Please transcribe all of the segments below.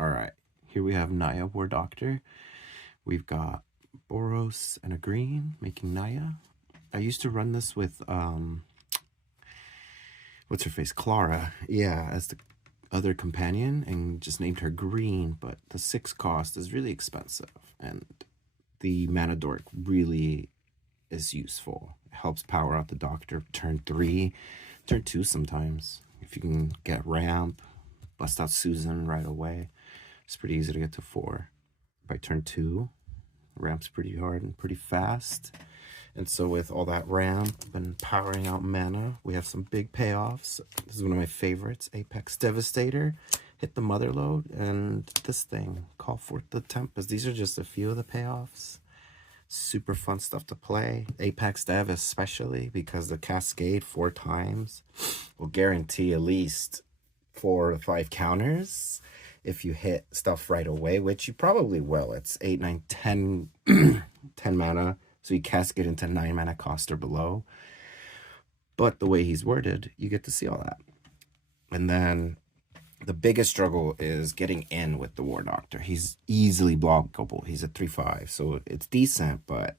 All right, here we have Naya, War Doctor. We've got Boros and a green, making Naya. I used to run this with, what's her face? Clara. Yeah, as the other companion, and just named her green, but the 6 cost is really expensive, and the mana dork really is useful. It helps power out the Doctor turn 3, turn 2 sometimes. If you can get ramp, bust out Susan right away. It's pretty easy to get to 4. By turn 2, ramp's pretty hard and pretty fast. And so with all that ramp and powering out mana, we have some big payoffs. This is one of my favorites, Apex Devastator. Hit the Mother Load, and this thing, Call Forth the Tempest. These are just a few of the payoffs. Super fun stuff to play. Apex Dev especially, because the Cascade 4 times will guarantee at least 4 to 5 counters if you hit stuff right away, which you probably will. It's 8, 9, 10, 10 mana, so you cascade into 9 mana cost or below. But the way he's worded, you get to see all that. And then the biggest struggle is getting in with the War Doctor. He's easily blockable. He's a 3/5, so it's decent, but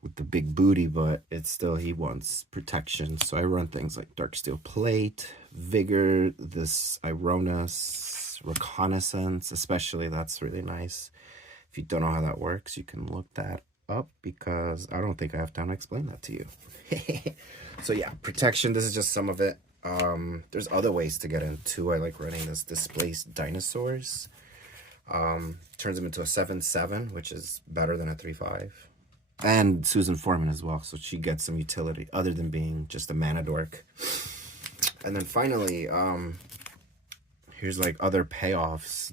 with the big booty, but it's still, he wants protection. So I run things like Darksteel Plate, Vigor, this Ironas, Reconnaissance, especially. That's really nice. If you don't know how that works, you can look that up, because I don't think I have time to explain that to you. So yeah, protection, this is just some of it. There's other ways to get in too. I like running this Displaced Dinosaurs. Turns him into a 7/7, which is better than a 3/5. And Susan Foreman as well, so she gets some utility other than being just a mana dork. And then finally, here's like other payoffs.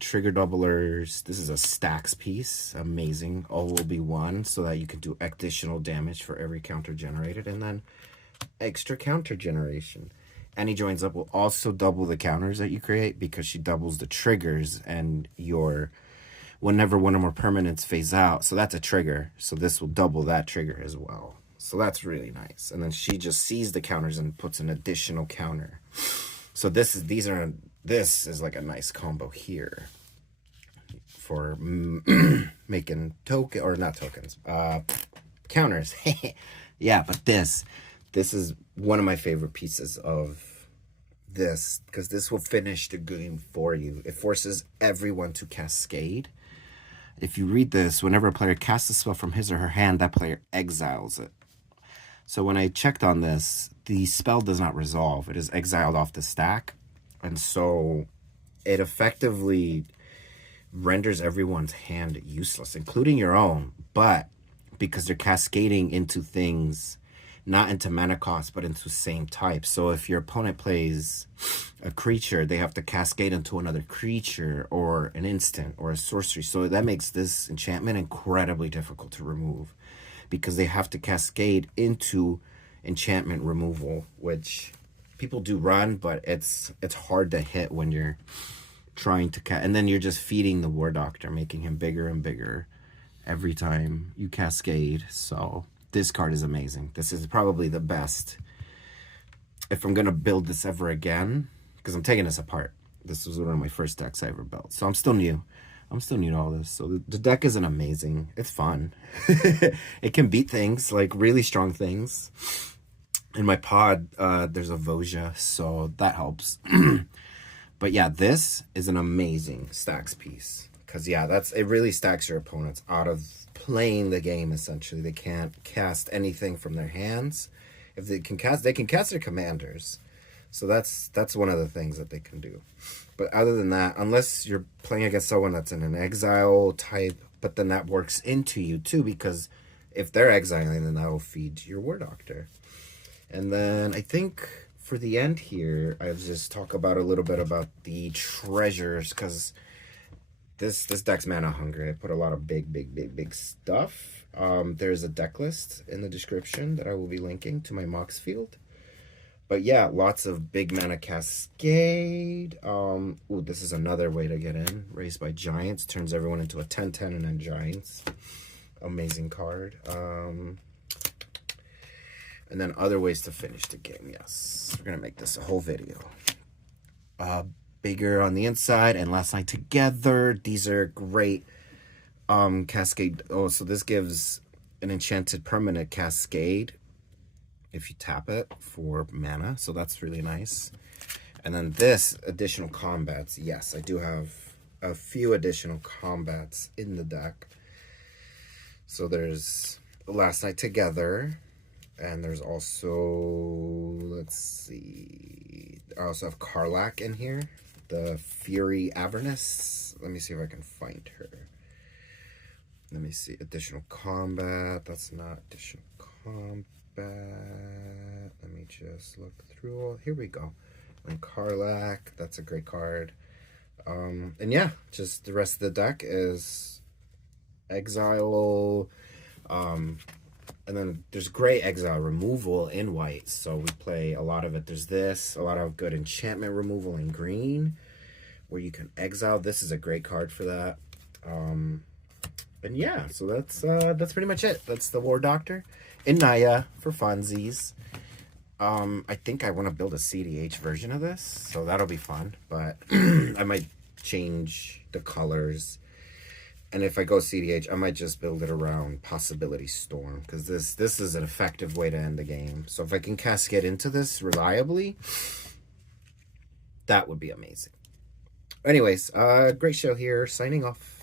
Trigger doublers. This is a stacks piece. Amazing. All will be 1, so that you can do additional damage for every counter generated. And then extra counter generation. Annie Joins Up will also double the counters that you create, because she doubles the triggers, and your whenever one or more permanents phase out, so that's a trigger, so this will double that trigger as well. So that's really nice. And then she just sees the counters and puts an additional counter. So this is like a nice combo here for making counters. Yeah, but this is one of my favorite pieces of this, because this will finish the game for you. It forces everyone to cascade. If you read this, whenever a player casts a spell from his or her hand, that player exiles it. So when I checked on this, the spell does not resolve. It is exiled off the stack. And so it effectively renders everyone's hand useless, including your own. But because they're cascading into things, not into mana cost, but into same type. So if your opponent plays a creature, they have to cascade into another creature or an instant or a sorcery. So that makes this enchantment incredibly difficult to remove, because they have to cascade into enchantment removal, which people do run, but it's hard to hit when you're trying to and then you're just feeding the War Doctor, making him bigger and bigger every time you cascade. So this card is amazing. This is probably the best. If I'm going to build this ever again, because I'm taking this apart. This was one of my first decks I ever built. So I'm still new. I'm still new to all this. So the deck isn't amazing. It's fun. It can beat things, like really strong things. In my pod, there's a Voja, so that helps. But yeah, this is an amazing stacks piece. Because yeah, it really stacks your opponents out of playing the game, essentially. They can't cast anything from their hands. If they can cast their commanders. So that's one of the things that they can do. But other than that, unless you're playing against someone that's in an exile type, but then that works into you too, because if they're exiling, then that will feed your War Doctor. And then I think for the end here, I'll just talk about a little bit about the treasures, because this deck's mana hungry. I put a lot of big stuff. There's a deck list in the description that I will be linking to my moxfield. But yeah, lots of big mana cascade. Ooh, this is another way to get in. Raised by Giants. Turns everyone into a 10/10 and then Giants. Amazing card. And then other ways to finish the game. Yes, we're going to make this a whole video. bigger on the inside, and Last Night Together. These are great cascade. Oh, so this gives an enchanted permanent cascade if you tap it for mana, so that's really nice. And then this additional combats. Yes, I do have a few additional combats in the deck. So there's Last Night Together, and there's also, let's see, I also have Karlach in here, the Fury Avernus. Let me see if I can find her. Let me see, additional combat. That's not additional combat. Let me just look through. Here we go. And Karlach, that's a great card. And yeah, just the rest of the deck is exile. And then there's gray exile removal in white, so we play a lot of it. There's this, a lot of good enchantment removal in green, where you can exile. This is a great card for that. And yeah, so that's pretty much it. That's the War Doctor in Naya for funsies. I think I want to build a CDH version of this, so that'll be fun. But I might change the colors. And if I go CDH, I might just build it around Possibility Storm, because this is an effective way to end the game. So if I can cascade into this reliably, that would be amazing. Anyways, great show here. Signing off.